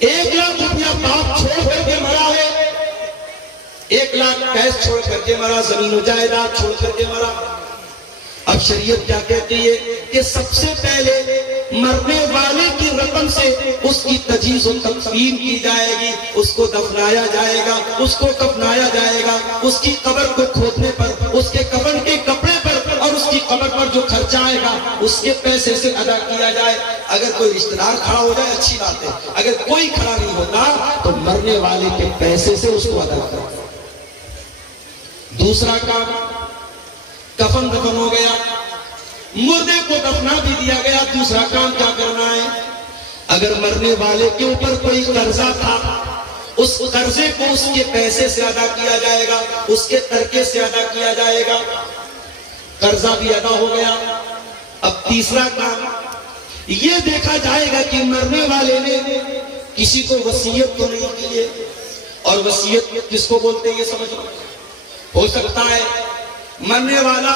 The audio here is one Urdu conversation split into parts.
1,00,000 روپیہ باپ چھوڑ کر کے مرا ہے، 1,00,000 کیش چھوڑ کر کے مرا، زمین و جائیداد چھوڑ کر کے مرا۔ اب شریعت کیا کہتی ہے کہ سب سے پہلے مرنے والے کی رقم سے اس کی تجہیز و تکفین کی جائے گی، اس کو دفنایا جائے گا، اس کو کفنایا جائے گا، اس کی قبر کو کھودنے پر، اس کے کفن کے کپڑے پر اور اس کی قبر پر جو خرچہ آئے گا اس کے پیسے سے ادا کیا جائے۔ اگر کوئی رشتہ دار کھڑا ہو جائے اچھی بات ہے، اگر کوئی کھڑا نہیں ہوتا تو مرنے والے کے پیسے سے اس کو ادا کرے۔ دوسرا کام، کفن دفن ہو گیا، مردے کو دفنا بھی دیا گیا، دوسرا کام کیا کرنا ہے؟ اگر مرنے والے کے اوپر کوئی قرضہ تھا اس قرضے کو اس کے پیسے سے ادا کیا جائے گا، اس کے ترکے سے ادا کیا جائے گا، قرضہ بھی ادا ہو گیا۔ اب تیسرا کام یہ دیکھا جائے گا کہ مرنے والے نے کسی کو وصیت تو نہیں کی ہے، اور وصیت کس کو بولتے ہیں یہ سمجھو۔ ہو سکتا ہے مرنے والا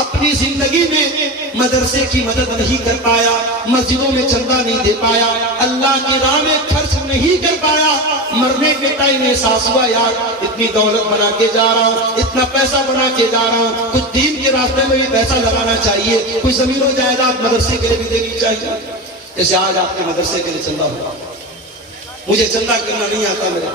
اپنی زندگی میں مدرسے کی مدد نہیں کر پایا، مسجدوں میں چندہ نہیں دے پایا، اللہ کی راہ میں خرچ نہیں کر پایا، مرنے کے ٹائم احساس ہوا یار اتنی دولت بنا کے جا رہا ہوں، اتنا پیسہ بنا کے جا رہا ہوں، کچھ دین کے راستے میں بھی پیسہ لگانا چاہیے، کچھ زمین و جائیداد مدرسے کے لیے بھی دینی چاہیے۔ جیسے آج آپ کے مدرسے کے لیے چندہ ہوا، مجھے چندہ کرنا نہیں آتا، میرا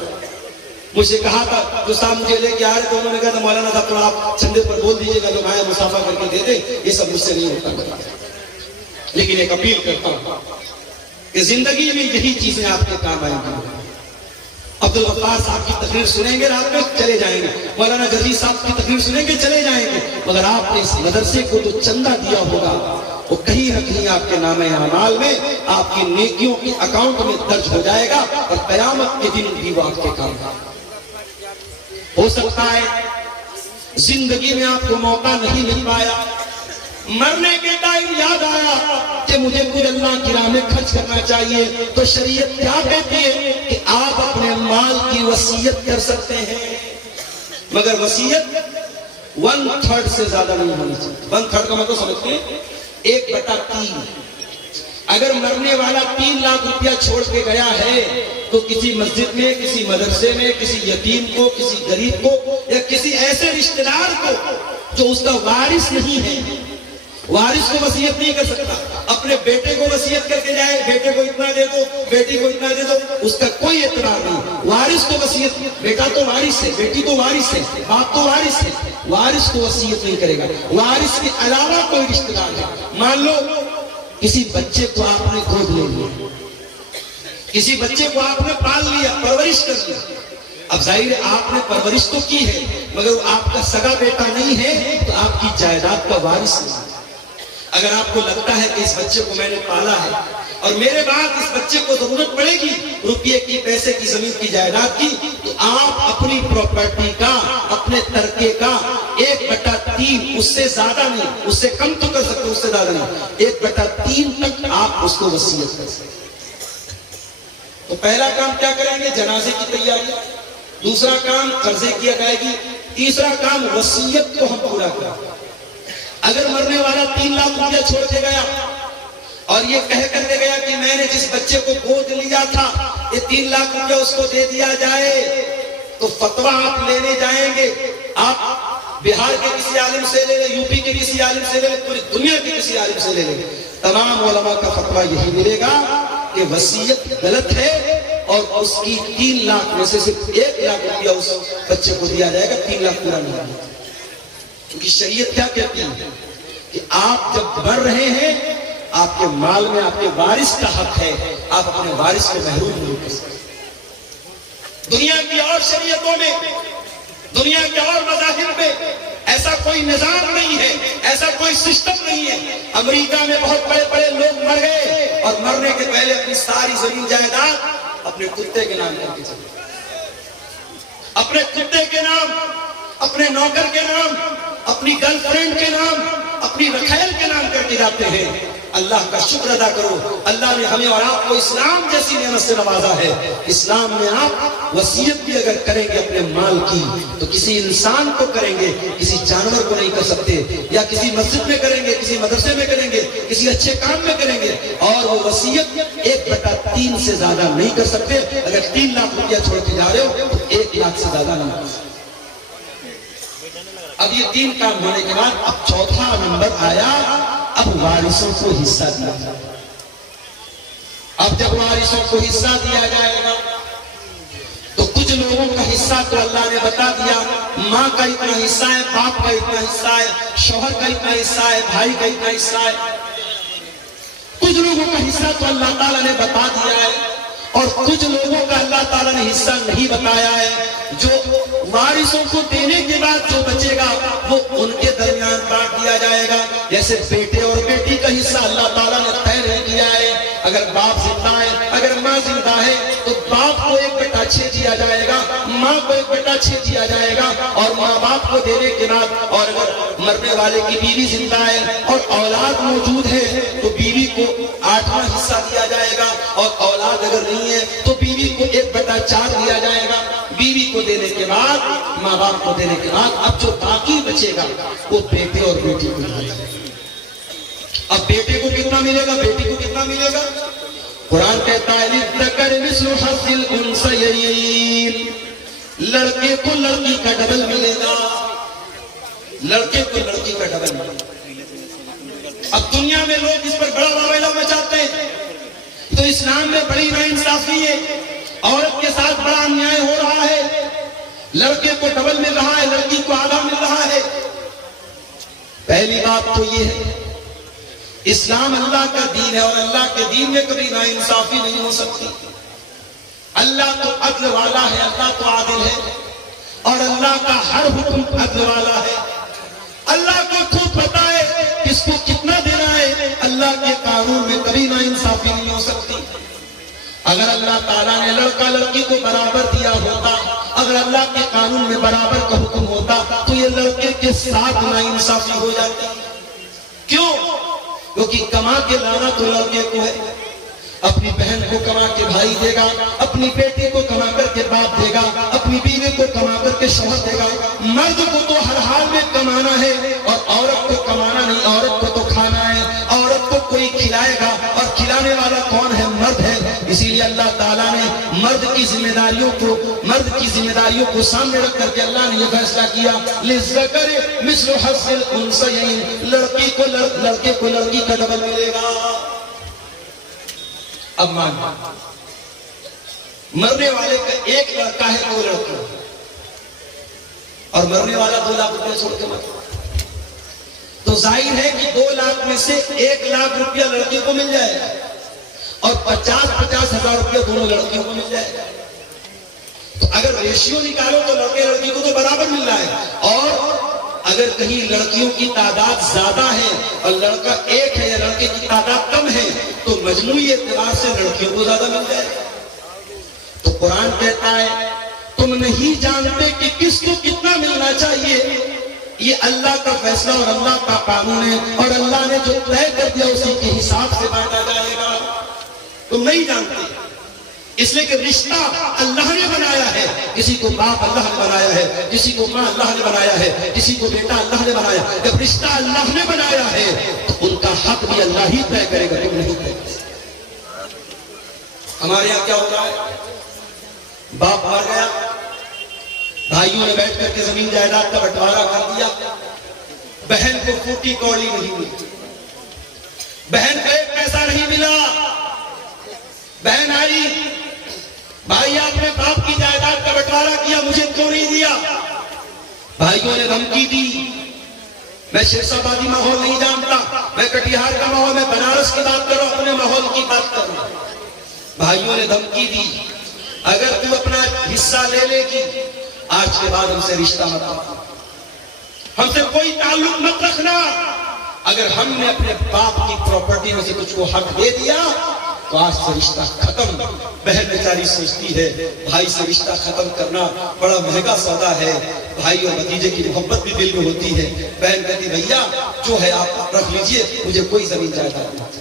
مجھے کہا تھا جو صاحب مجھے لے کے آ رہے تو انہوں نے کہا تھا مولانا صاحب تھوڑا آپ چندے پر بول دیجیے گا، لوگ آئے مسافہ کر کے دے دیں، یہ سب مجھ سے نہیں ہوتا۔ لیکن ایک اپیل کرتا ہوں کہ زندگی میں یہی چیزیں آپ کے کام آئیں گی۔ عبدالغفار صاحب کی تقریر سنیں گے رات میں چلے جائیں گے، مولانا جزیر صاحب کی تقریر سنیں گے چلے جائیں گے، مگر آپ نے اس مدرسے کو جو چندہ دیا ہوگا وہ کہیں نہ کہیں آپ کے نام اعمال میں، آپ کی نیکیوں کے اکاؤنٹ میں درج ہو جائے گا، اور قیامت کے دن بھی وہ آپ کے کام آئے گا۔ ہو سکتا ہے زندگی میں آپ کو موقع نہیں مل پایا، مرنے کے ٹائم یاد آیا کہ مجھے کچھ اللہ کی راہ میں خرچ کرنا چاہیے، تو شریعت کیا کہتی ہے کہ آپ اپنے مال کی وصیت کر سکتے ہیں، مگر وصیت 1/3 سے زیادہ نہیں ہونی چاہیے۔ 1/3 کا مطلب سمجھتے ہیں 1/3۔ اگر مرنے والا 3,00,000 روپیہ چھوڑ کے گیا ہے تو کسی مسجد میں، کسی مدرسے میں، کسی یتیم کو، کسی غریب کو، یا کسی ایسے رشتہ دار کو جو اس کا وارث نہیں ہے، وارث کو وصیت نہیں کر سکتا، اپنے بیٹے کو وصیت کر کے جائے بیٹے کو اتنا دے دو، بیٹی کو اتنا دے دو، اس کا کوئی اعتراض نہیں۔ وارث کو وصیت، بیٹا تو وارث ہے، بیٹی تو وارث ہے، باپ تو وارث ہے، وارث کو وصیت نہیں کرے گا۔ وارث کے علاوہ کوئی رشتہ دار ہے، مان لو کسی بچے کو آپ نے گود لے لیا، کسی بچے کو آپ نے پال لیا، پرورش کر لیا، اب ظاہر ہے آپ نے پرورش تو کی ہے مگر آپ کا سگا بیٹا نہیں ہے تو آپ کی جائیداد کا وارث نہیں۔ اگر آپ کو لگتا ہے کہ اس بچے کو میں نے پالا ہے اور میرے بعد اس بچے کو ضرورت پڑے گی روپیے کی، پیسے کی، زمین کی، جائیداد کی، تو آپ اپنی پراپرٹی کا، اپنے ترکے کا 1/3، اس سے زیادہ نہیں، اس سے کم تو کر سکتے، اس سے زیادہ نہیں، 1/3 تک آپ اس کو وصیت کر سکتے۔ تو پہلا کام کیا کریں گے؟ جنازے کی تیاری، دوسرا کام قرضے کی ادائیگی، تیسرا کام وصیت کو ہم پورا کریں۔ اگر مرنے والا 3,00,000 روپیہ چھوڑ کے گیا اور یہ کہہ کر کے گیا کہ میں نے جس بچے کو گود لیا تھا یہ 3,00,000 روپیہ اس کو دے دیا جائے، تو فتویٰ آپ لینے جائیں گے، آپ بہار کے کسی عالم سے لے لیں، یو پی کے کسی عالم سے لے لیں، پوری دنیا کے کسی عالم سے لے لیں، تمام علماء کا فتویٰ یہی ملے گا کہ وصیت غلط ہے، اور اس کی 3,00,000 میں سے صرف 1,00,000 روپیہ اس بچے کو دیا جائے گا، 3,00,000 پورا نہیں ہوگا۔ کیونکہ شریعت کیا کہتی ہے کہ آپ جب مر رہے ہیں آپ کے مال میں آپ کے وارث کا حق ہے، آپ اپنے وارث کو محروم نہیں کر سکتے۔ دنیا کی اور شریعتوں میں، دنیا کے اور مذاہب میں ایسا کوئی نظام نہیں ہے، ایسا کوئی سسٹم نہیں ہے۔ امریکہ میں بہت بڑے بڑے لوگ مر گئے اور مرنے کے پہلے اپنی ساری زمین جائیداد اپنے کتے کے نام کر کے چلے، اپنے کتے کے نام، اپنے نوکر کے نام، اپنی گرل فرینڈ کے نام، اپنی رکھیل کے نام کر کے جاتے ہیں۔ اللہ کا شکر ادا کرو. اللہ نے ہمیں اور آپ کو اسلام جیسی نعمت سے نوازا ہے. اسلام میں آپ وصیت بھی اگر کریں گے اپنے مال کی تو کسی انسان کو کریں گے, کسی جانور کو نہیں کر سکتے. یا کسی مسجد میں کریں گے, کسی مدرسے میں کریں گے, کسی اچھے کام میں کریں گے, اور وہ وصیت 1/3 سے زیادہ نہیں کر سکتے. اگر 3 لاکھ روپیہ چھوڑ کے جا رہے ہو تو 1 لاکھ سے زیادہ نہیں کر سکتے. اب یہ 3 کام ہونے کے بعد اب چوتھا نمبر آیا, اب وارثوں کو حصہ دیا. اب جب وارثوں کو حصہ دیا جائے گا تو کچھ لوگوں کا حصہ تو اللہ نے بتا دیا, ماں کا اتنا حصہ ہے, باپ کا اتنا حصہ ہے, شوہر کا اتنا حصہ ہے, بھائی کا اتنا حصہ ہے. کچھ لوگوں کا حصہ تو اللہ تعالیٰ نے بتا دیا ہے, اور کچھ لوگوں کا اللہ تعالیٰ نے حصہ نہیں بتایا ہے. جو وارثوں کو دینے کے بعد جو بچے گا وہ ان کے درمیان بانٹ دیا جائے گا. جیسے بیٹے اور بیٹی کا حصہ اللہ تعالیٰ نے طے نہیں کیا ہے. اگر باپ زندہ ہے, اگر ماں زندہ ہے تو باپ کو 1/6 دیا جائے گا, ماں کو 1/6 دیا جائے گا. اور ماں باپ کو دینے کے بعد, اور اگر مرنے والے کی بیوی زندہ ہے اور اولاد موجود ہے تو بیوی کو 8واں حصہ دیا جائے گا, اور اولاد اگر نہیں ہے تو بیوی کو 1/4 دیا جائے گا. بیوی کو دینے کے بعد, ماں باپ کو دینے کے بعد اب جو باقی بچے گا وہ بیٹے اور بیٹی کو دیا جائے گا. اب بیٹے کو کتنا ملے گا, بیٹی کو کتنا ملے گا؟ قرآن کہتا ہے للذکر مثل حظ الانثیین, لڑکے کو لڑکی کا ڈبل ملے گا, لڑکے کو لڑکی کا ڈبل ملے گا. اب دنیا میں لوگ اس پر بڑا واویلا مچاتے ہیں, تو اسلام میں بڑی ناانصافی ہے, عورت کے ساتھ بڑا انیائے ہو رہا ہے. لڑکے کو ڈبل مل رہا ہے, لڑکی کو آدھا مل رہا ہے. پہلی بات تو یہ ہے, اسلام اللہ کا دین ہے, اور اللہ کے دین میں کبھی ناانصافی نہیں ہو سکتی. اللہ تو عدل والا ہے, اللہ تو عادل ہے, اور اللہ کا ہر حکم عدل والا ہے. اللہ کو خود پتا ہے کس کو کتنا دینا ہے. اللہ کے قانون میں کبھی ناانصافی نہیں ہو سکتی. اگر اللہ تعالیٰ نے لڑکا لڑکی کو برابر دیا ہوتا, اگر اللہ کے قانون میں برابر کا حکم ہوتا تو یہ لڑکے کے ساتھ ناانصافی ہو جاتی. کیوں؟ کیونکہ کما کے لانا تو لڑکے کو ہے, اپنی بہن کو کما کے بھائی دے گا, اپنی بیٹی کو کما کر کے باپ دے گا, اپنی بیوی کو کما کر کے شوہر دے گا. مرد کو تو ہر حال میں کمانا ہے, اور عورت کو کمانا نہیں, عورت کو تو کھانا ہے. عورت کو کوئی کھلائے گا, اور کھلانے والا کون ہے؟ مرد ہے. اسی لیے اللہ تعالیٰ نے مرد کی ذمہ داریوں کو سامنے رکھ کر کے اللہ نے یہ فیصلہ کیا للذکر مثل حظ الانثیین, لڑکے کو لڑکی کا ڈبل ملے گا. اب مان, مرنے والے کا 1 لڑکا ہے, 2 لڑکی, اور مرنے والا 2 لاکھ روپے چھوڑ کے مر, تو ظاہر ہے کہ 2 لاکھ میں سے 1 لاکھ روپیہ لڑکی کو مل جائے گا, اور 50 ہزار روپیہ دونوں لڑکیوں کو مل جائے گا. تو اگر ریشیو نکالو تو لڑکے لڑکی کو تو برابر مل رہا ہے. اور اگر کہیں لڑکیوں کی تعداد زیادہ ہے اور لڑکا 1 ہے, یا لڑکے کی تعداد کم ہے, تو مجموعی اعتبار سے لڑکیوں کو زیادہ مل جائے گا. تو قرآن کہتا ہے تم نہیں جانتے کہ کس کو کتنا ملنا چاہیے. یہ اللہ کا فیصلہ اور اللہ کا قانون ہے, اور اللہ نے جو طے کر دیا اسی کے حساب سے بانٹا جائے گا. تم نہیں جانتے, اس لیے کہ رشتہ اللہ نے بنایا ہے. کسی کو باپ اللہ نے بنایا ہے, کسی کو ماں اللہ نے بنایا ہے, کسی کو بیٹا اللہ نے بنایا. جب رشتہ اللہ نے بنایا ہے تو ان کا حق بھی اللہ ہی طے کرے گا, تم نہیں طے کرے. ہمارے یہاں کیا ہوتا ہے, باپ مر گیا, بھائیوں نے بیٹھ کر کے زمین جائیداد کا بٹوارا کر دیا, بہن کو پھوٹی کوڑی نہیں ملی, بہن کو 1 پیسہ نہیں ملا. بہن آئی, بھائی آپ نے باپ کی جائیداد کا بٹوارا کیا, مجھے کیوں نہیں دیا؟ بھائیوں نے دھمکی دی. میں شیرشاہ آبادی ماحول نہیں جانتا, میں کٹیہار کا ماحول, میں بنارس کی بات کروں, اپنے ماحول کی بات کروں. بھائیوں نے دھمکی دی, اگر تو اپنا حصہ لے لے گی آج کے بعد ہم سے رشتہ مت رکھنا, ہم سے کوئی تعلق مت رکھنا. اگر ہم نے اپنے باپ کی پراپرٹی میں سے کچھ کو حق دے دیا تو آج سے رشتہ ختم. بہن بیچاری سوچتی ہے بھائی سے رشتہ ختم کرنا بڑا مہنگا سودا ہے. بھائی اور بھتیجے کی محبت بھی دل میں ہوتی ہے. بہن کہتی بھیا جو ہے آپ رکھ لیجئے, مجھے کوئی زمین جائیداد نہیں.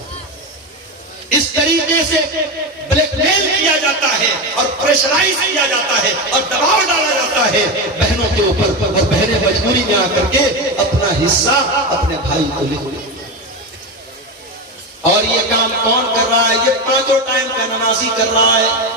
اس طریقے سے بلیک میل کیا جاتا ہے اور پریشرائز کیا جاتا ہے اور دباؤ ڈالا جاتا ہے بہنوں کے اوپر, اور بہنیں مجبوری میں آ کر کے اپنا حصہ اپنے بھائی کو لے. اور یہ کام کون کر رہا ہے؟ یہ پانچوں ٹائم کا نمازی کر رہا ہے.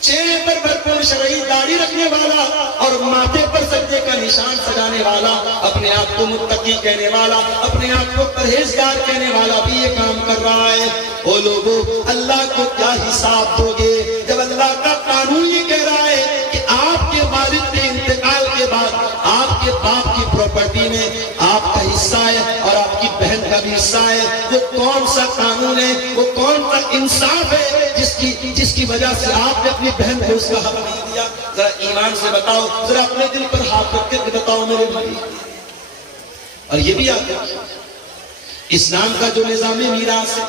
چہرے پر بھرپور شرعی داڑھی رکھنے والا اور ماتھے پر سجدے کا نشان سجانے والا, اپنے آپ کو متقی کہنے والا, اپنے آپ کو پرہیزگار کہنے والا بھی یہ کام کر رہا ہے. او لوگوں, اللہ کو کیا حساب دو گے جب اللہ کا قانون یہ کہہ رہا ہے کہ آپ کے والد کے انتقال کے بعد آپ کے باپ کی پراپرٹی میں آپ کا حصہ ہے اور آپ کی بہن کا بھی حصہ ہے. وہ کون سا قانون ہے, وہ کون سا انصاف ہے جس کی وجہ سے آپ نے اپنی بہن کو اس کا حق نہیں دیا؟ ذرا ایمان سے بتاؤ, ذرا اپنے دل پر ہاتھ رکھ کے بتاؤ میرے بھائی. اور یہ بھی یاد رکھیں, اسلام کا جو نظام میراث ہے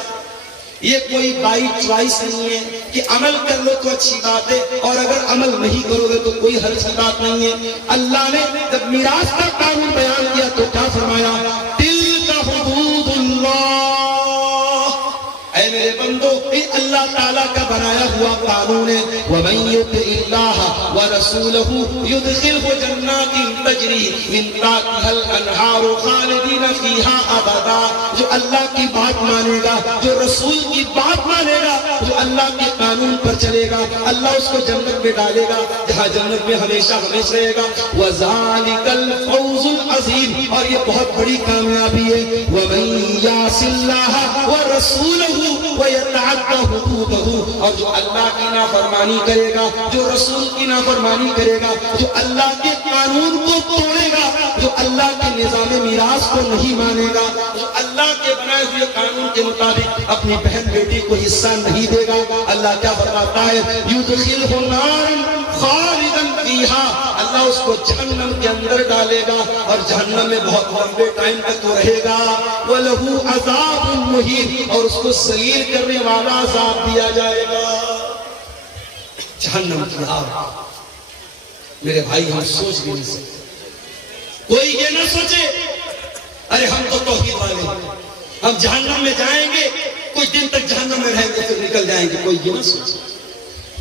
یہ کوئی بائی چوائس نہیں ہے کہ عمل کر لو تو اچھی بات ہے اور اگر عمل نہیں کرو گے تو کوئی حرج کی بات نہیں ہے. اللہ نے جب میراث کا قانون بیان کیا تو کیا فرمایا؟ تلک حدود اللہ. اے میرے بندو, یہ اللہ تعالیٰ کا بنایا ہوا قانون ہے. وَمَن يُطِعِ اللَّهَ وَرَسُولَهُ يُدْخِلْهُ جَنَّاتٍ تَجْرِي مِن تحتها الْأَنْهَارُ خَالِدِينَ فِيهَا أَبَدًا. جو اللہ کی بات مانے گا, جو رسول کی بات مانے گا, جو اللہ کے قانون پر چلے گا, اللہ اس کو جنت میں ڈالے گا جہاں جنت میں ہمیشہ ہمیشہ رہے گا. وَذَلِكَ الْفَوْزُ الْعَظِيمُ. اور یہ بہت بڑی کامیابی ہے. وَمَن يَعْصِ اللَّهَ وَرَسُولَهُ وَيَتَعَدَّ حُدُودَهُ. اور جو اللہ کی نافرمانی کرے گا, جو رسول کی نافرمانی کرے گا, جو اللہ کے قانون کو توڑے گا, جو اللہ کے نظام میراث کو نہیں مانے گا, جو اللہ کے بنائے ہوئے قانون کے مطابق اپنی بہن بیٹی کو حصہ نہیں دے گا, اللہ کیا فرماتا ہے؟ یُدْخِلْهُ نَارًا خَالِدًا فِيهَا. اللہ اس کو جہنم کے اندر ڈالے گا اور جہنم میں بہت لمبے ٹائم تک وہ رہے گا. وَلَهُ عَذَابٌ مُهِينٌ. اور اس کو ذلیل کرنے والا عذاب دیا جائے گا. جہنم کی آگ. میرے بھائی ہم سوچ بھی نہیں سکتے. کوئی یہ نہ سوچے ارے ہم تو توحید والے ہیں, ہم جہنم میں جائیں گے, کچھ دن تک جہنم میں رہیں گے پھر نکل جائیں گے. کوئی یہ نہ سوچے.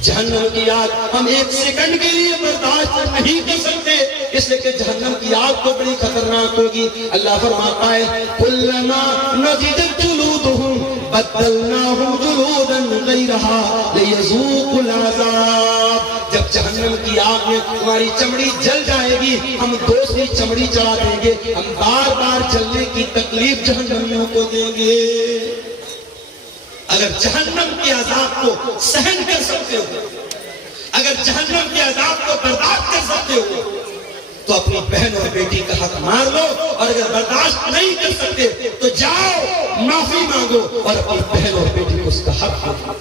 جہنم کی آگ ہم ایک سیکنڈ کے لیے برداشت نہیں کر سکتے, اس لیے کہ جہنم کی آگ تو بڑی خطرناک ہوگی. اللہ فرماتا ہے کلما نضجت جلودہم بدلناہم جلودا غیرہا لیذوقوا العذاب. جب جہنم کی آگ میں ہماری چمڑی جل جائے گی ہم دوسری چمڑی چڑھا دیں گے, ہم بار بار جلنے کی تکلیف جہنمیوں کو دیں گے. اگر جہنم کے عذاب کو سہن کر سکتے ہو, اگر جہنم کے عذاب کو برداشت کر سکتے ہو تو اپنی بہن اور بیٹی کا حق مار لو, اور اگر برداشت نہیں کر سکتے تو جاؤ معافی مانگو اور اپنی بہن اور بیٹی کو اس کا حق دو.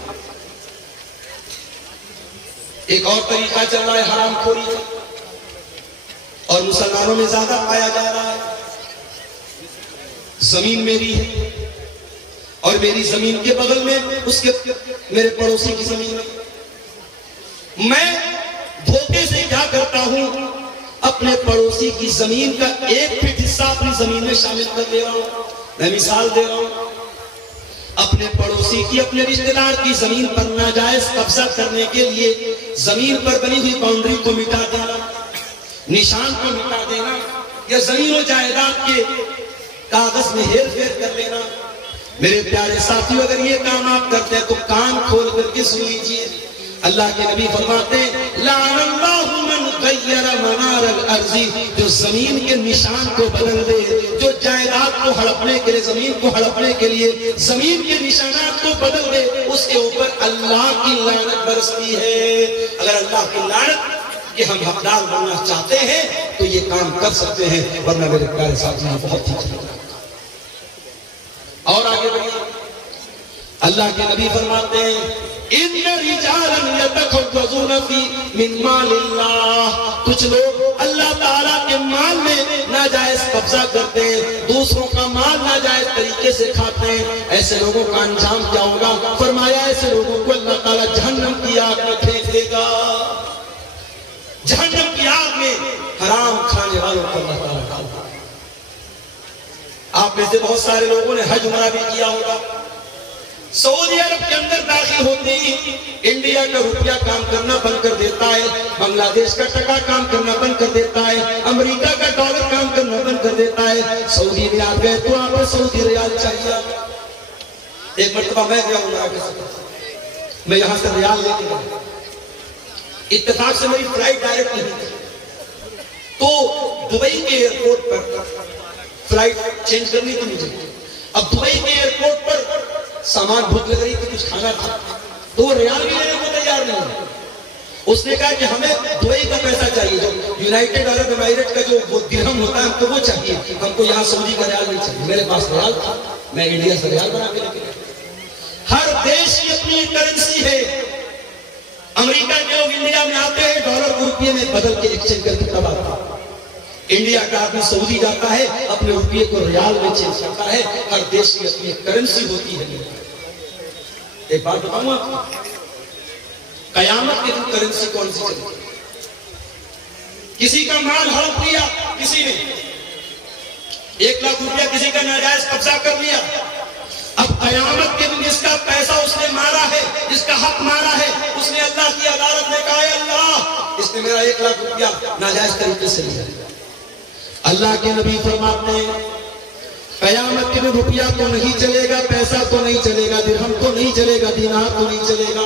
ایک اور طریقہ چل رہا ہے حرام خوری کا, اور مسلمانوں میں زیادہ پایا جا رہا ہے. زمین میری ہے اور میری زمین کے بغل میں اس کے میرے پڑوسی کی زمین ہے. میں دھوکے سے کیا کرتا ہوں, اپنے پڑوسی کی زمین کا 1 فٹ حصہ اپنی زمین میں شامل کر دے رہا ہوں. میں مثال دے رہا ہوں, اپنے پڑوسی کی, اپنے رشتہ دار کی زمین پر ناجائز قبضہ کرنے کے لیے زمین پر بنی ہوئی باؤنڈری کو مٹا دینا, نشان کو مٹا دینا, یا زمین و جائیداد کے کاغذ میں ہیر پھیر کر لینا. میرے پیارے ساتھیوں, اگر یہ کام آپ کرتے ہیں تو کان کھول کر کے سن لیجیے. اللہ کے نبی فرماتے ہیں لعن اللہ من غیر منار الارض. جو زمین کے نشان کو بدل دے, جو جائیداد کو ہڑپنے کے لیے, زمین کو ہڑپنے کے لیے زمین کے نشانات کو بدل دے, اس کے اوپر اللہ کی لعنت برستی ہے. اگر اللہ کی لعنت کہ ہم حقدار بننا چاہتے ہیں تو یہ کام کر سکتے ہیں, ورنہ میرے پیارے ساتھیوں بہت ہی خطرناک. اور آگے بڑھیے, اللہ کے نبی فرماتے ہیں ان رجالا یتخوضون فی من مال اللہ. کچھ لوگ اللہ تعالیٰ کے مال میں ناجائز قبضہ کرتے ہیں, دوسروں کا مال ناجائز طریقے سے کھاتے ہیں، ایسے لوگوں کا انجام کیا ہوگا؟ فرمایا ایسے لوگوں کو اللہ تعالیٰ جہنم کی آگ میں پھینک دے گا، جہنم کی آگ میں حرام کھانے والوں کو اللہ تعالیٰ ڈال دے گا۔ آپ میں سے بہت سارے لوگوں نے حج عمرہ بھی کیا ہوگا۔ سعودی عرب کے اندر داخل ہوتے ہی انڈیا کا روپیہ کام کرنا بند کر دیتا ہے، بنگلہ دیش کا ٹکا کام کرنا بند کر دیتا ہے، امریکہ کا ڈالر کام کرنا بند کر دیتا ہے۔ سعودی میں آپ گئے تو آپ کو سعودی ریال چاہیے۔ ایک مرتبہ میں گیا عمرہ کے ساتھ، میں یہاں سے ریال لے کے گیا، اتفاق سے میری فلائٹ ڈائریکٹ نہیں تھی، تو دبئی کے ایئرپورٹ پر فلائٹ چینج کرنی تھی مجھے۔ اب دبئی کے ایئرپورٹ پر سامان بھوک لگ رہی تھی، کچھ کھانا تھا، تو وہ ریال بھی لینے کو تیار نہیں۔ اس نے کہا کہ ہمیں دبئی کا پیسہ چاہیے، جو یونائٹڈ عرب امارات کا جو وہ درہم ہوتا ہے ہم کو وہ چاہیے، ہم کو یہاں سعودی کا ریال نہیں چاہیے۔ میرے پاس ریال تھا، میں انڈیا سے ریال بنا کے لے گیا۔ ہر دیش کی اپنی کرنسی ہے۔ امریکہ کے لوگ انڈیا میں آتے ہیں، ڈالر کو روپیے میں بدل کے ایکسچینج کر کے تب آتے ہیں۔ انڈیا کا آدمی سعودی جاتا ہے، اپنے روپیے کو ریال میں چینج کرتا ہے۔ ہر دیش کی اپنی کرنسی ہوتی ہے۔ ایک بات بتاؤں آپ کو، قیامت کے دن کرنسی کون سی چلے گی؟ کسی کا مال ہڑپ لیا کسی نے، 1 لاکھ روپیہ کسی کا ناجائز قبضہ کر لیا، اب قیامت کے دن جس کا پیسہ اس نے مارا ہے، جس کا حق مارا ہے، اس نے اللہ کی عدالت میں کہا ہے اللہ اس نے میرا 1 لاکھ روپیہ ناجائز طریقے سے لیا۔ اللہ کے نبی فرماتے ہیں قیامت کے دن روپیہ تو نہیں چلے گا، پیسہ تو نہیں چلے گا، درہم تو نہیں چلے گا، دینار تو نہیں چلے گا۔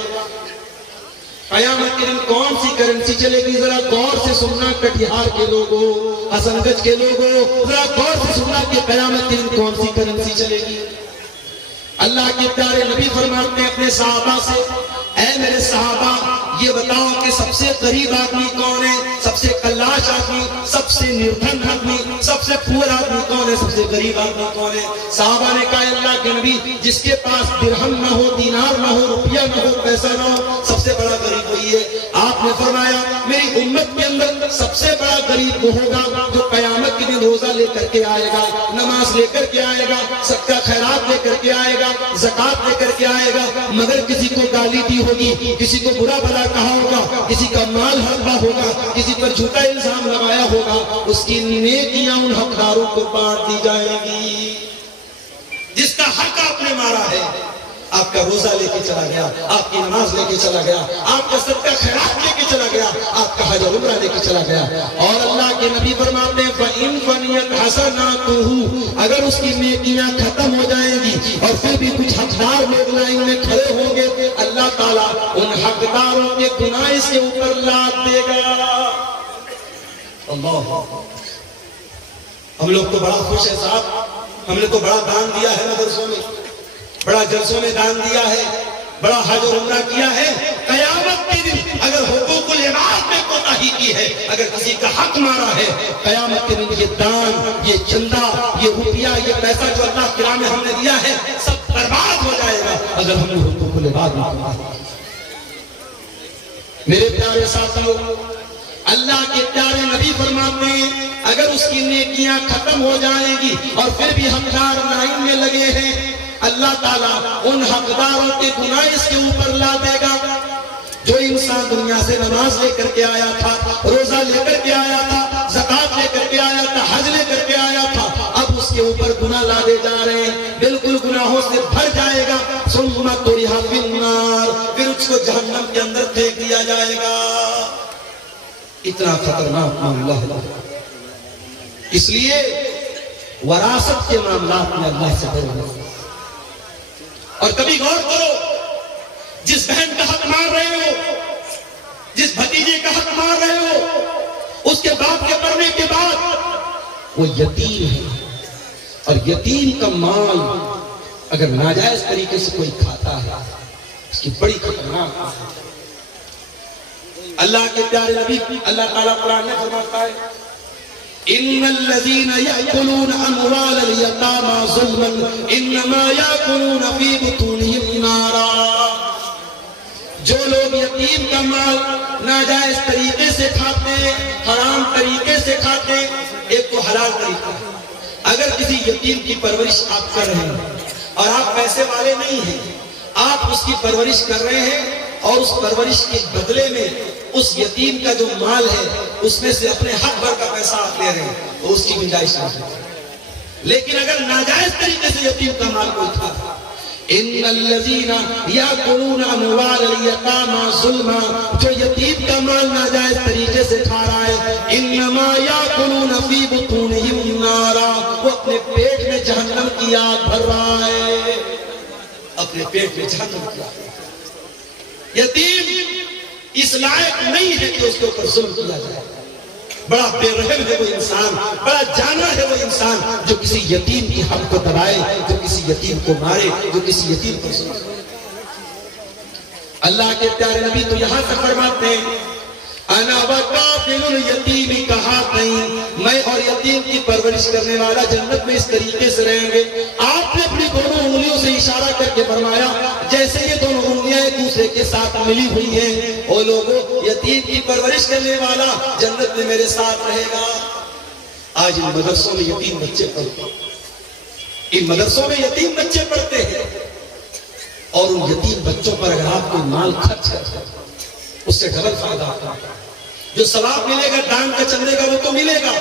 قیامت کے دن کون سی کرنسی چلے گی؟ ذرا غور سے سننا کٹیہار کے لوگوں، حسن گنج کے لوگوں، ذرا غور سے سننا کہ قیامت کے دن کون سی کرنسی چلے گی۔ اللہ کے پیارے نبی فرماتے ہیں اپنے صحابہ سے، اے میرے صحابہ یہ بتاؤ کہ سب سے غریب آدمی کون ہے، سب سے کلاش آدمی، سب سے نردھن آدمی، سب سے پور آدمی کون ہے، سب سے غریب آدمی کون ہے؟ صحابہ نے کہا اللہ کے نبی جس کے پاس درہم نہ ہو، دینار نہ ہو، روپیہ نہ ہو، پیسہ نہ ہو، سب سے بڑا غریب وہی ہے۔ آپ نے فرمایا میری امت کے اندر سب سے بڑا غریب وہ ہوگا جو قیامت کے دن روزہ لے کر کے آئے گا، نماز لے کر کے آئے گا، صدقہ خیرات لے کر کے آئے گا، زکات لے کر کے آئے گا، مگر کسی کو گالی دی ہوگی، کسی کو برا بھلا کہا ہوگا، کسی کا مال ہڑپا ہوگا، کسی پر جھوٹا الزام لگایا ہوگا، اس کی نیکیاں ان حقداروں کو بانٹ دی جائے گی۔ جس کا حق آپ نے مارا ہے، آپ کا روزہ لے کے چلا گیا، آپ کی نماز لے کے چلا گیا، آپ کا صدقہ خیرات لے کے چلا گیا، آپ کا حج و عمرہ لے کے چلا گیا۔ اور اللہ کے نبی فرماتے ہیں فَإِن فَنِيَتْ حَسَنَاتُهُ اگر اس کی نیکیاں ختم ہو جائیں گی اور پھر بھی کچھ حقدار لوگ لائن میں کھڑے ہوں گے، اللہ تعالیٰ ان حقداروں کے گناہ سے اوپر لاد دے گا۔ اللہ، ہم لوگ تو بڑا خوش ہے صاحب، ہم نے تو بڑا دان دیا ہے مدرسوں میں، بڑا جلسوں میں دان دیا ہے، بڑا حج و عمرہ کیا ہے۔ قیامت کے دن اگر حقوق العباد میں کوتاہی کی ہے، اگر کسی کا حق مارا ہے، قیامت کے دن یہ دان، یہ چندہ، یہ روپیہ، یہ پیسہ جو اللہ کی راہ میں ہم نے دیا ہے سب برباد ہو جائے گا اگر ہم نے حقوق العباد میں کوتاہی کی۔ میرے پیارے ساتھیوں، اللہ کے پیارے نبی فرماتے ہیں اگر اس کی نیکیاں ختم ہو جائیں گی اور پھر بھی حقدار لائن میں لگے ہیں، اللہ تعالیٰ ان حقداروں کے گناہ اس کے اوپر لا دے گا۔ جو انسان دنیا سے نماز لے کر کے آیا تھا، روزہ لے کر کے آیا تھا، زکات لے کر کے آیا تھا، حج لے کر کے آیا تھا، اب اس کے اوپر گناہ لادے جا رہے ہیں، بالکل گناہوں سے بھر جائے گا۔ ثم طرح فی النار، پھر اس کو جہنم کے اندر پھینک دیا جائے گا۔ اتنا خطرناک معاملہ ہے، اس لیے وراثت کے معاملات میں اللہ سے ڈرو۔ اور کبھی غور کرو، جس بہن کا حق مار رہے ہو، جس بھتیجے کا حق مار رہے ہو، اس کے باپ کے مرنے کے بعد وہ یتیم ہے، اور یتیم کا مال اگر ناجائز طریقے سے کوئی کھاتا ہے اس کی بڑی خطرناک ہے۔ اللہ کے پیارے نبی اللہ تعالیٰ قرآن میں فرماتا ہے ان الذين يأكلون اموال اليتامى ظلما انما يأكلون في بطونهم نارا، جو لوگ یتیم کا مال ناجائز طریقے سے کھاتے ہیں، حرام طریقے سے کھاتے ہیں، ایک تو حلال طریقہ ہے، اگر کسی یتیم کی پرورش آپ کر رہے ہیں اور آپ پیسے والے نہیں ہیں، آپ اس کی پرورش کر رہے ہیں اور اس پرورش کے بدلے میں اس یتیم کا جو مال ہے اس میں سے اپنے حق بھر کا پیسہ آپ لے رہے ہیں تو اس کی گنجائش نہیں ہے۔ لیکن اگر ناجائز طریقے سے یتیم کا مال کوئی تھا، ان الذین یاکلون اموال الیتامی ظلما، جو یتیم کا مال ناجائز طریقے سے کھا رہا ہے، انما یاکلون فی بطونہم نارا، وہ اپنے پیٹ میں جہنم کی آگ بھر رہا ہے، اپنے پیٹ میں جہنم کی آگ۔ یتیم اس لائق نہیں ہے کہ اس کے اوپر ظلم کیا جائے۔ بڑا بے رحم ہے وہ انسان، بڑا جانور ہے وہ انسان جو کسی یتیم کی حق کو دبائے، جو کسی یتیم کو مارے، جو کسی یتیم کو ظلم کرے۔ اللہ کے پیارے نبی تو یہاں سے فرماتے ہیں انا وکافل الیتیم کہاتین، میں اور یتیم کی پرورش کرنے والا جنت میں اس طریقے سے رہیں گے۔ آپ نے اپنی دونوں انگلیوں سے اشارہ کر کے فرمایا جیسے یہ دونوں انگلیاں ایک دوسرے کے ساتھ ملی ہوئی ہیں، او لوگوں یتیم کی پرورش کرنے والا جنت میں میرے ساتھ رہے گا۔ آج ان مدرسوں میں یتیم بچے پڑھتے ہیں، ان مدرسوں میں یتیم بچے پڑھتے ہیں، اور ان یتیم بچوں پر اگر آپ کوئی مال خرچ کرتے ہیں اس سے ڈبل فائدہ ہوتا ہے۔ جو ثواب ملے گا دان کا چندے کا وہ تو ملے گا،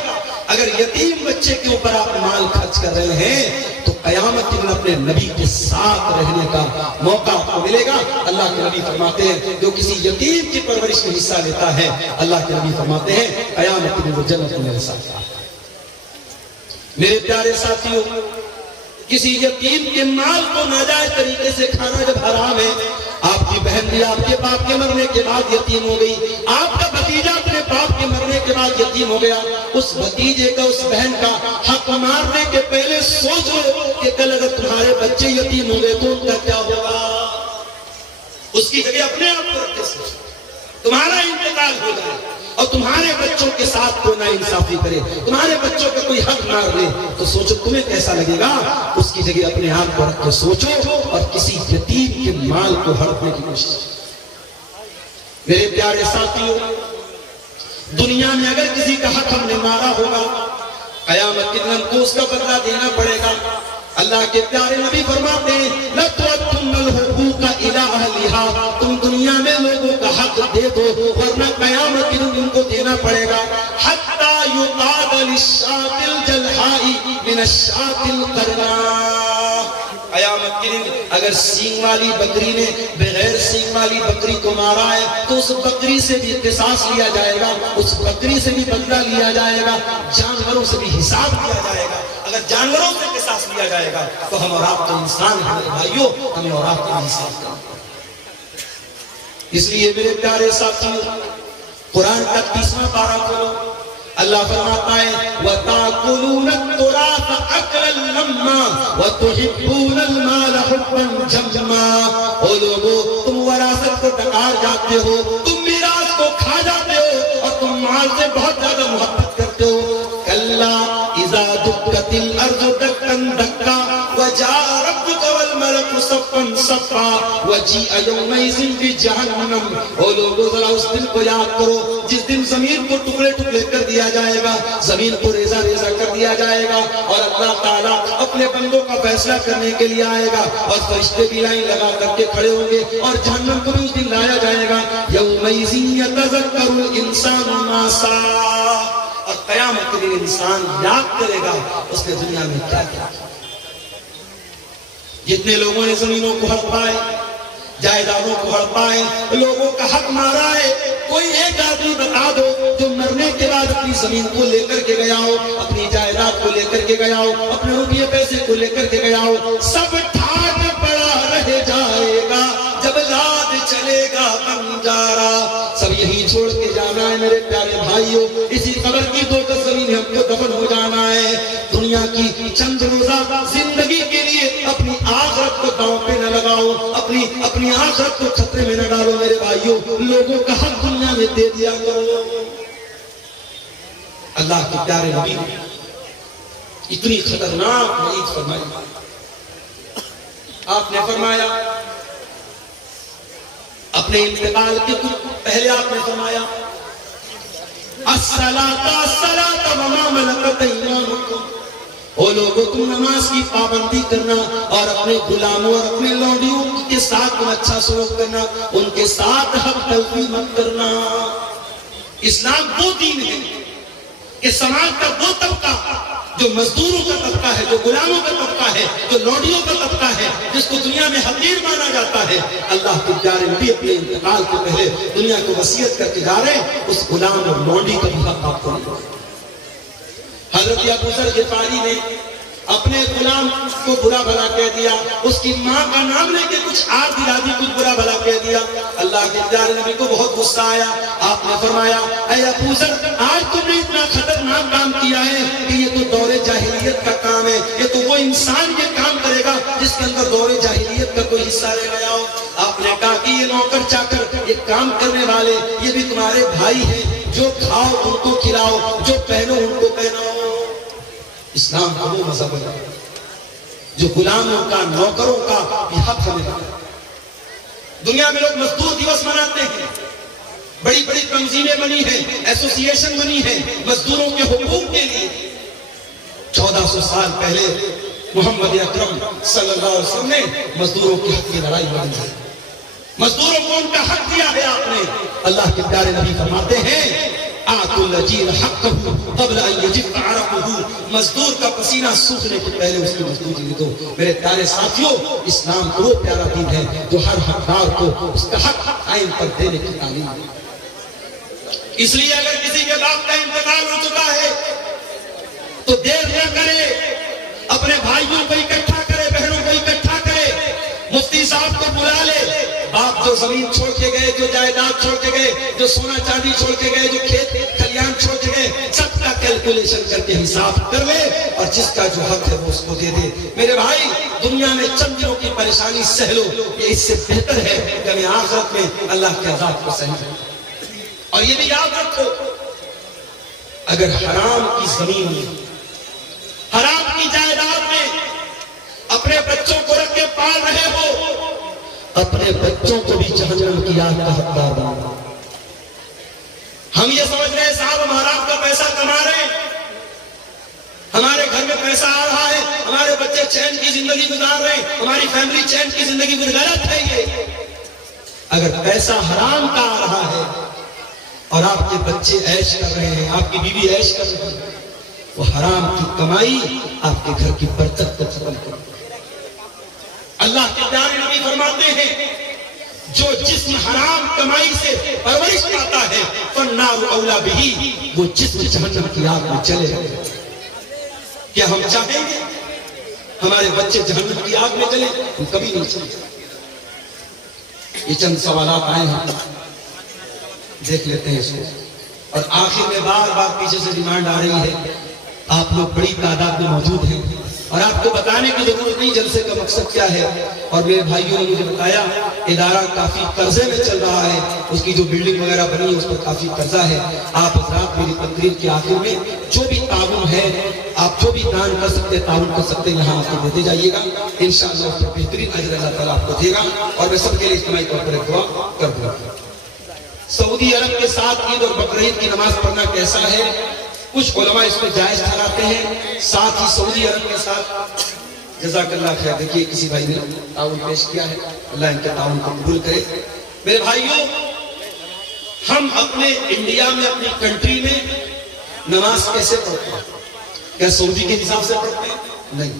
اگر یتیم بچے کے اوپر آپ مال خرچ کر رہے ہیں تو قیامت کے دن اپنے نبی کے ساتھ رہنے کا موقع آپ کو ملے گا۔ اللہ کے نبی فرماتے ہیں جو کسی یتیم کی پرورش میں حصہ لیتا ہے، اللہ کے نبی فرماتے ہیں قیامت کے دن وہ جنت میں میرے ساتھ آتا ہے۔ میرے پیارے ساتھیوں، کسی یتیم کے مال کو ناجائز طریقے سے کھانا جب حرام ہے، آپ کی بہن بھی آپ کے باپ کے مرنے کے بعد یتیم ہو گئی، آپ کا بھتیجا اپنے باپ کے مرنے کے بعد یتیم ہو گیا، اس بھتیجے کا اس بہن کا حق مارنے کے پہلے سوچو کہ کل اگر تمہارے بچے یتیم ہو گئے تو ان کا کیا ہوگا۔ اس کی جگہ اپنے آپ کو رکھ کے سوچو، تمہارا انتقال ہو جائے اور تمہارے بچوں کے ساتھ کوئی ناانصافی کرے، تمہارے بچوں کا کوئی حق مار لے تو سوچو تمہیں کیسا لگے گا۔ اس کی جگہ اپنے آپ کو رکھ کے سوچو اور کسی یتیم کے مال کو ہڑپنے کی کوشش۔ میرے پیارے ساتھیوں، دنیا میں اگر کسی کا حق ہم نے مارا ہوگا، قیامت کے دن ہم کو اس کا بدلہ دینا پڑے گا۔ اللہ کے پیارے نبی فرماتے ہیں لَتُؤَدُّنَّ الْحُقُوقَ إِلَىٰ أَهْلِهَا، تم دنیا میں لوگوں کا حق دے دو ورنہ قیامت کے دن ان کو دینا پڑے گا۔ حَتَّى يُقَادَ لِلشَّاةِ الْجَلْحَاءِ مِنَ الشَّاةِ الْقَرْنَاءِ، قیامت کے دن اگر سینگ والی بکری نے بغیر سینگ والی بکری کو مارا ہے تو اس بکری سے بھی قصاص لیا جائے گا، اس بکری سے بھی بدلہ لیا جائے گا، جانوروں سے بھی حساب لیا جائے گا۔ اگر جانوروں سے قصاص لیا جائے گا تو ہم اور آپ تو انسان ہیں بھائیوں، ہمیں اور آپ کو انصاف کرنا۔ اس لیے میرے پیارے ساتھیوں، قرآن کا 30واں پارہ کھولو، اللہ فرماتا ہے وَتَأْكُلُونَ التُّرَاثَ أَكْلًا لَمًّا وَتُحِبُّونَ الْمَالَ حُبًّا جَمًّا، او لوگو تم وراثت کو ڈکار جاتے ہو، تم میراث کو کھا جاتے ہو اور تم مال سے بہت زیادہ محبت کرتے ہو۔ کَلَّا إِذَا دُكَّتِ الْأَرْضُ دَكًّا دَكًّا وَجَاءَ رَبُّكَ وَالْمَلَكُ صَفًّا صَفًّا وَجِيءَ يَوْمَئِذٍ بِجَهَنَّمَ، او لوگو ذرا اس دن کو یاد کرو جس دن زمین کو ٹکڑے ٹکڑے کر دیا جائے گا، زمین کو ریزہ ریزہ کر دیا جائے گا اور اللہ تعالیٰ اپنے بندوں کا فیصلہ کرنے کے لیے آئے گا اور فرشتے بھی لائن لگا کر کے کھڑے ہوں گے اور جہنم کو بھی اس دن لایا جائے گا۔ یومئذ یتذکر الانسان ما سعی، اور قیامت کے دن انسان یاد کرے گا اس نے دنیا میں کیا کیا۔ جتنے لوگوں نے زمینوں کو ہڑپائے، جائیدادوں کو ہڑپائے، لوگوں کا حق مارا ہے، کوئی ایک آدمی بتا دو جو مرنے کے بعد اپنی زمین کو لے کر کے گیا ہو، اپنی جائیداد کو لے کر کے گیا ہو، اپنے روپیے پیسے کو لے کر کے گیا ہو، سب ٹھاٹ پڑا رہ جائے گا جب لاد چلے گا بنجارا۔ سب یہی چھوڑ کے جانا ہے میرے پیارے بھائیوں، اسی قبر کی 2 گز زمین ہم کو دفن ہو جانا ہے۔ دنیا کی چند روزہ زندگی کے لیے اپنی آخرت کو داؤں پہ نہ لگاؤ، اپنی آخرت کو خطرے میں نہ ڈالو میرے بھائیوں، لوگوں کا حق دنیا میں دے دیا کرو۔ اللہ کے پیارے نبی نے اتنی خطرناک وعید فرمائی، آپ نے فرمایا اپنے انتقال کے کچھ پہلے آپ نے فرمایا الصلاۃ الصلاۃ وما ملکت ایمانکم، وہ لوگوں تم نماز کی پابندی کرنا اور اپنے غلاموں اور اپنے لونڈیوں کے ساتھ تم اچھا سلوک کرنا، ان کے ساتھ حق تلفی مت کرنا۔ اسلام وہ دین ہے کہ سماج کا وہ طبقہ جو مزدوروں کا طبقہ ہے، جو غلاموں کا طبقہ ہے، جو لونڈیوں کا طبقہ ہے، جس کو دنیا میں حقیر مانا جاتا ہے، اللہ کے پیارے نبی اپنے انتقال کے پہلے دنیا کو وصیت کر کے جا رہے ہیں، اس غلام اور لونڈی کا بھی حق آپ کو نہیں۔ حضرت ابو ذر غفاری نے اپنے غلام کو برا بھلا کہہ دیا، اس کی ماں کا نام لے کے کچھ آگ دلا دی، کچھ برا بھلا کہہ دیا۔ اللہ کے پیارے نبی کو بہت غصہ آیا، آپ نے فرمایا اے ابو ذر، آج تم نے اتنا خطرناک کام کیا ہے کہ یہ تو دور جاہلیت کا کام ہے، یہ تو وہ انسان یہ کام کرے گا جس کے اندر دور جاہلیت کا کوئی حصہ رہ گیا ہو۔ آپ نے کہا کہ یہ نوکر چاکر، یہ کام کرنے والے، یہ بھی تمہارے بھائی ہیں، جو کھاؤ ان کو کھلاؤ، جو پہنو ان کو پہناؤ۔ اسلام کا وہ مذہب ہے جو غلاموں کا، نوکروں کا بھی حق ہمیں ہے۔ دنیا میں لوگ مزدور دیوس مناتے ہیں، بڑی بڑی تنظیمیں بنی ہیں، ایسوسی ایشن بنی ہیں مزدوروں کے حقوق کے لیے۔ 1400 سال پہلے محمد اکرم صلی اللہ علیہ وسلم نے مزدوروں کی حق کی لڑائی لڑی ہے، مزدوروں کو ان کا حق دیا ہے آپ نے۔ اللہ کے پیارے نبی فرماتے ہیں آتُ الْأَجِيرَ حَقَّهُ قَبْلَ أَنْ يَجِفَّ عَرَقُهُ، مزدور کا پسینہ سوکھنے کے پہلے اس کی مزدوری دو۔ میرے پیارے ساتھیوں، اسلام وہ پیارا دین ہے جو ہر حقدار کو اس کا حق قائم پر دینے کی تعلیم ہے۔ اس لیے اگر کسی کے باپ کا انتقال ہو چکا ہے تو دیر نہ کرے، اپنے بھائیوں کو اکٹھا کرے، بہنوں کو اکٹھا کرے، مفتی صاحب کو بلا لے۔ باپ جو زمین چھوڑ کے گئے، جو جائیداد چھوڑ کے گئے، جو سونا چاندی چھوڑ کے گئے، جو کھیت کھلیان چھوڑ کے گئے، سب کا کیلکولیشن کر کے حساب کر لے اور جس کا جو حق ہے وہ اس کو دے دے۔ میرے بھائی، دنیا میں چند دنوں کی پریشانی سہ لو، یہ اس سے بہتر ہے کہ ہمیں آخرت میں اللہ کے عذاب کو سہنا۔ اور یہ بھی یاد رکھو، اگر حرام کی زمین میں، حرام کی جائیداد میں اپنے بچوں کو رکھ کے پال رہے ہو، اپنے بچوں کو بھی جہنم کی آگ کا حقدار بنا۔ ہم یہ سمجھ رہے ہیں صاحب ہم حرام کا پیسہ کما رہے ہیں، ہمارے گھر میں پیسہ آ رہا ہے، ہمارے بچے چین کی زندگی گزار رہے ہیں، ہماری فیملی چین کی زندگی گزار۔ غلط ہے یہ۔ اگر پیسہ حرام کا آ رہا ہے اور آپ کے بچے عیش کر رہے ہیں، آپ کی بیوی عیش کر رہی ہے، وہ حرام کی کمائی آپ کے گھر کی برکت کو ختم کرے۔ اللہ کے پیارے نبی فرماتے ہیں جو جسم حرام کمائی سے پرورش پاتا ہے فالنار اولیٰ بہ، وہ جسم جہنم کی آگ میں چلے گئے۔ کیا ہم چاہیں گے ہمارے بچے جہنم کی آگ میں چلے؟ ہم کبھی نہیں چلے۔ یہ چند سوالات آئے ہیں، دیکھ لیتے ہیں اس کو، اور آخر میں بار بار پیچھے سے ڈیمانڈ آ رہی ہے، آپ لوگ بڑی تعداد میں موجود ہیں اور آپ کو بتانے کی ضرورت نہیں جلسے کا مقصد کیا ہے۔ اور میرے بھائیوں نے مجھے بتایا ادارہ کافی قرضے میں چل رہا ہے، اس کی جو بلڈنگ وغیرہ بنی ہے اس پر کافی قرضہ ہے۔ آپ حضرات میری تقریر کے آخر میں جو بھی تعاون ہے، آپ جو بھی دان کر سکتے، تعاون کر سکتے، یہاں آپ کو دیتے جائیے گا، انشاءاللہ اس پر بہترین اجر اللہ تعالیٰ آپ کو دے گا۔ اور میں سب کے لیے اجتماعی طور پر ایک دعا کر دوں گا۔ سعودی عرب کے ساتھ عید اور بقرعید کی نماز پڑھنا کیسا ہے؟ کچھ علماء اس کو جائز ٹھہراتے ہیں، ساتھ ہی سعودی عرب کے ساتھ جزاک اللہ خیر۔ دیکھیے کسی بھائی نے تعاون پیش کیا ہے، اللہ ان کے تعاون کو قبول کرے۔ میرے بھائیوں، ہم اپنے انڈیا میں، اپنی کنٹری میں نماز کیسے پڑھتے ہیں؟ کیا سعودی کے حساب سے پڑھتے ہیں؟ نہیں،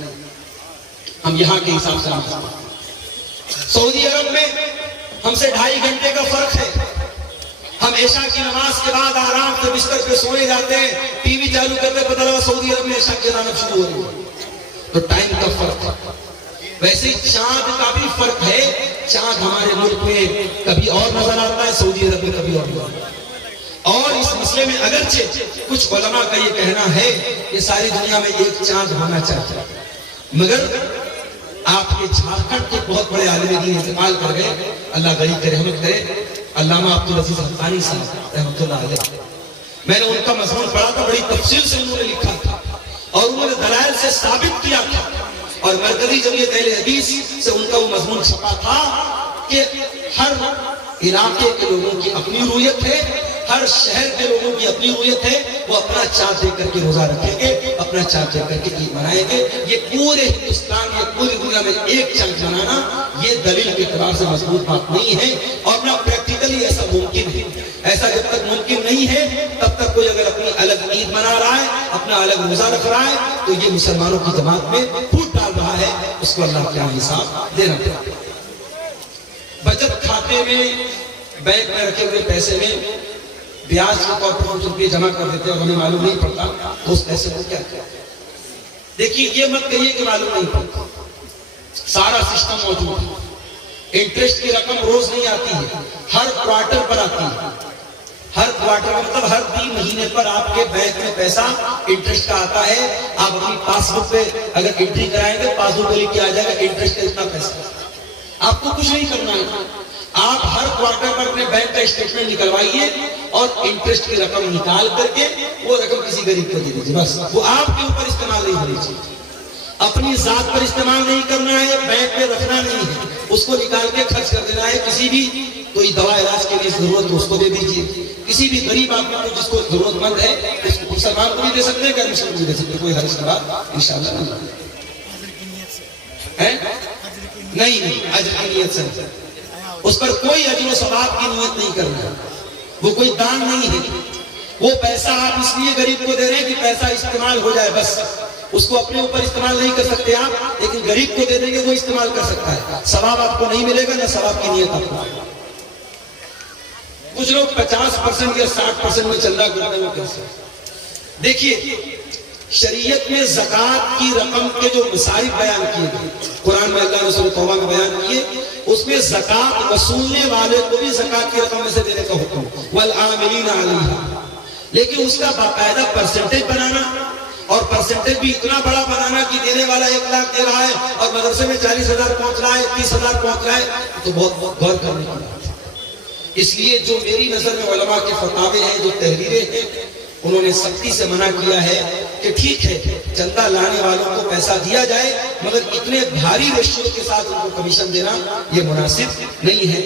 ہم یہاں کے حساب سے نماز پڑھتے ہیں۔ سعودی عرب میں ہم سے 2.5 گھنٹے کا فرق ہے۔ ہم عشاء کی نماز کے بعد آرام سے بستر پہ سونے جاتے ہیں، ٹی وی چالو کرتے پتہ لگا سعودی عرب میں عشاء کی اذان شروع ہو رہی ہے، تو ٹائم کا فرق ہے۔ ویسے ہی چاند کا بھی فرق ہے، چاند ہمارے ملک میں کبھی اور نظر آتا ہے، سعودی عرب میں کبھی اور نظر آتا ہے۔ اور اس مسئلے میں اگرچہ کچھ علماء کا یہ کہنا ہے کہ ساری دنیا میں ایک چاند ہونا چاہتا ہے، مگر آپ کے جھارکھنڈ کے بہت بڑے عالم دین انتقال کر گئے، اللہ غنی کی رحمت کرے، علامہ عبدالعزیز حقانی صاحب رحمۃ اللہ علیہ۔ میں نے ان کا مضمون پڑھا تھا، بڑی تفصیل سے انہوں نے لکھا تھا اور انہوں نے دلائل سے ثابت کیا تھا، اور مرکزی جمعیت اہل حدیث سے ان کا وہ مضمون چھپا تھا کہ ہر علاقے کے لوگوں کی اپنی رویت ہے ہر شہر کے لوگوں کی اپنی رویت ہے، وہ اپنا چاند دیکھ کر کے روزہ رکھیں گے، اپنا چاند دیکھ کر کے عید منائیں گے۔ یہ پورے ہندوستان یا پوری دنیا میں ایک چاند منانا یہ دلیل کے اعتبار سے مضبوط بات نہیں ہے، اور نہ پریکٹیکلی ایسا ممکن ہے۔ ایسا جب تک ممکن نہیں ہے تب تک کوئی اگر اپنی الگ عید منا رہا ہے، اپنا الگ روزہ رکھ رہا ہے، تو یہ مسلمانوں کی جماعت میں پھوٹ ڈال رہا ہے، اس کو اللہ کیا حساب دینا پڑے گا۔ بچت کھاتے میں بینک میں رکھے ہوئے پیسے میں بیاج کے طور پر کچھ روپئے جمع کر دیتے ہیں اور ہمیں معلوم نہیں پڑتا تو اس پیسے کو کیا کیا۔ دیکھیے یہ مت کہیے کہ معلوم نہیں پڑتا، سارا سسٹم موجود ہے۔ انٹرسٹ کی رقم روز نہیں آتی ہے، ہر کوارٹر پر آتی ہے۔ ہر کوارٹر مطلب ہر 3 مہینے پر آپ کے بینک میں پیسہ انٹرسٹ کا آتا ہے۔ آپ اپنی پاس بک پہ اگر انٹری کرائیں گے، پاس بک پہ لکھ کے آ جائے گا انٹرسٹ کا اتنا پیسہ۔ آپ کو کچھ نہیں کرنا ہے، آپ ہر کوارٹر پر اپنے بینک کا اسٹیٹمنٹ نکلوائیے اور انٹرسٹ کی رقم نکال کر کے وہ رقم کسی غریب کو دے دیجیے، بس وہ آپ کے اوپر استعمال نہیں ہونی چاہیے۔ اپنی ذات پر استعمال نہیں کرنا ہے، بینک میں رکھنا نہیں ہے، اس کو نکال کے خرچ کر دینا ہے۔ کسی بھی کوئی دوا علاج کے لیے ضرورت ہو اس کو دے دیجیے، کسی بھی غریب آدمی کو جس کو ضرورت مند ہے اس کو مسلمان کو بھی دے سکتے ہیں، غیر مسلم کو بھی دے سکتے ہیں، کوئی حرج کی بات انشاءاللہ نہیں، اجر کی نیت سے اس پر کوئی اجر و ثواب کی نیت نہیں کرنا، وہ کوئی دان نہیں ہے۔ وہ پیسہ آپ اس لیے غریب کو دے رہے ہیں کہ پیسہ استعمال ہو جائے، بس اس کو اپنے اوپر استعمال نہیں کر سکتے آپ، لیکن غریب کو دے دیں گے وہ استعمال کر سکتا ہے۔ ثواب آپ کو نہیں ملے گا، نہ ثواب کی نیت آپ کو۔ کچھ لوگ 50% یا 60% میں چندہ کرتے ہیں، وہ کیسے؟ دیکھیے شریعت میں زکوٰۃ کی رقم کے جو مصارف بیان کیے گئے، قرآن میں اللہ نے سورۃ توبہ میں بیان کیے، اس میں زکوٰۃ وصولنے والے کو بھی زکوٰۃ کی رقم میں سے دینے کا حکم، والعاملین علیہا، لیکن اس کا باقاعدہ پرسنٹیج بنانا، اور پرسنٹیج بھی اتنا بڑا بنانا کہ دینے والا 1 لاکھ دے رہا ہے اور مدرسے میں 40,000 پہنچ رہا ہے، 30,000 پہنچ رہا ہے، تو بہت غور کرنے کی بات ہے۔ اس لیے جو میری نظر میں علماء کے فتاوے ہیں، جو تحریریں ہیں، انہوں نے سختی سے منع کیا ہے کہ ٹھیک ہے چندہ لانے والوں کو پیسہ دیا جائے، مگر اتنے بھاری ریشیو کے ساتھ ان کو کمیشن دینا یہ مناسب نہیں ہے۔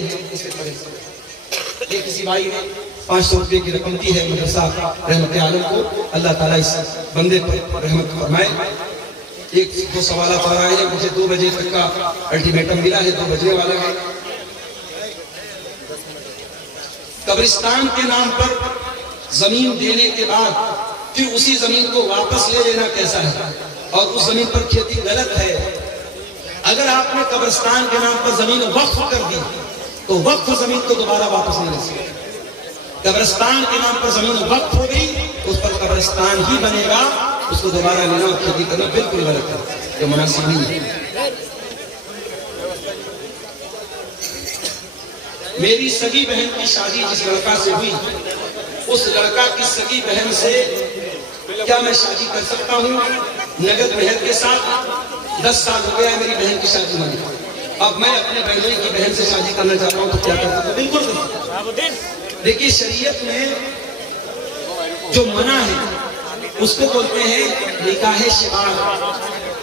کسی بھائی نے 500 روپے کی رقم دی ہے مدرسہ رحمت عالم کو، اللہ تعالیٰ اس بندے پر رحمت فرمائے۔ 1-2 سوالات آ رہے ہیں، مجھے 2 بجے تک کا الٹیمیٹم ملا ہے، 2 بجنے والے ہیں۔ قبرستان کے نام پر زمین دینے کے بعد پھر اسی زمین کو واپس لے لینا کیسا ہے، اور اس زمین پر کھیتی غلط ہے۔ اگر آپ نے قبرستان کے نام پر زمین وقف کر دی تو وقف زمین کو دوبارہ واپس نہیں لے سکتے۔ قبرستان کے نام پر زمین وقف ہو گئی تو اس پر قبرستان ہی بنے گا، اس کو دوبارہ لینا اور کھیتی کرنا بالکل غلط ہے، یہ مناسب نہیں ہے۔ میری سگی بہن کی شادی جس لڑکا سے ہوئی، اس لڑکا کی سگی بہن سے کیا میں شادی کر سکتا ہوں نگد مہر کے ساتھ؟ 10 سال ہو گیا میری بہن کی شادی میں، اب میں اپنے بھائی کی بہن سے شادی کرنا چاہتا ہوں تو کیا کر سکتا ہوں؟ بالکل۔ دیکھیے شریعت میں جو منع ہے اس کو بولتے ہیں نکاح شبار۔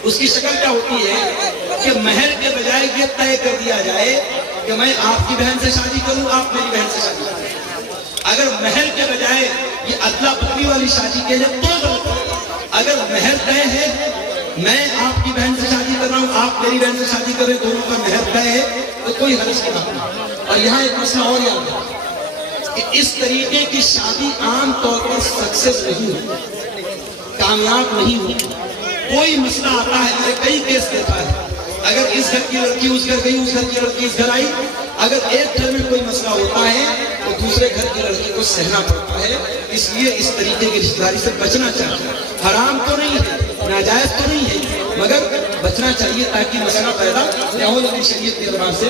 اس کی شکل کیا ہوتی ہے کہ مہر کے بجائے یہ طے کر دیا جائے کہ میں آپ کی بہن سے شادی کروں، آپ میری بہن سے شادی کروں۔ اگر مہر کے بجائے یہ ادلا بدلی والی شادی کے لیے تو غلط ہے۔ اگر مہر طے ہے، میں آپ کی بہن سے شادی کر رہا ہوں، آپ میری بہن سے شادی کر رہے ہیں، دونوں کا مہر طے ہے تو کوئی حرج کی بات نہیں۔ اور یہاں ایک مسئلہ اور یاد ہے کہ اس طریقے کی شادی عام طور پر سکسیس نہیں ہوتی، کامیاب نہیں ہوتی۔ کوئی مسئلہ آتا ہے، میں کئی کیس دیکھا ہے، اگر اس گھر کی لڑکی اس گھر گئی، اس گھر کی لڑکی اس گھر آئی، اگر ایک گھر میں کوئی مسئلہ ہوتا ہے تو دوسرے گھر کی لڑکی کو سہنا پڑتا ہے۔ اس لیے اس طریقے کی رشتہ داری سے بچنا چاہیے۔ حرام تو نہیں ہے، ناجائز تو نہیں ہے، مگر بچنا چاہیے تاکہ مسئلہ پیدا نہ ہو، لیکن شریعت کے اعتبار سے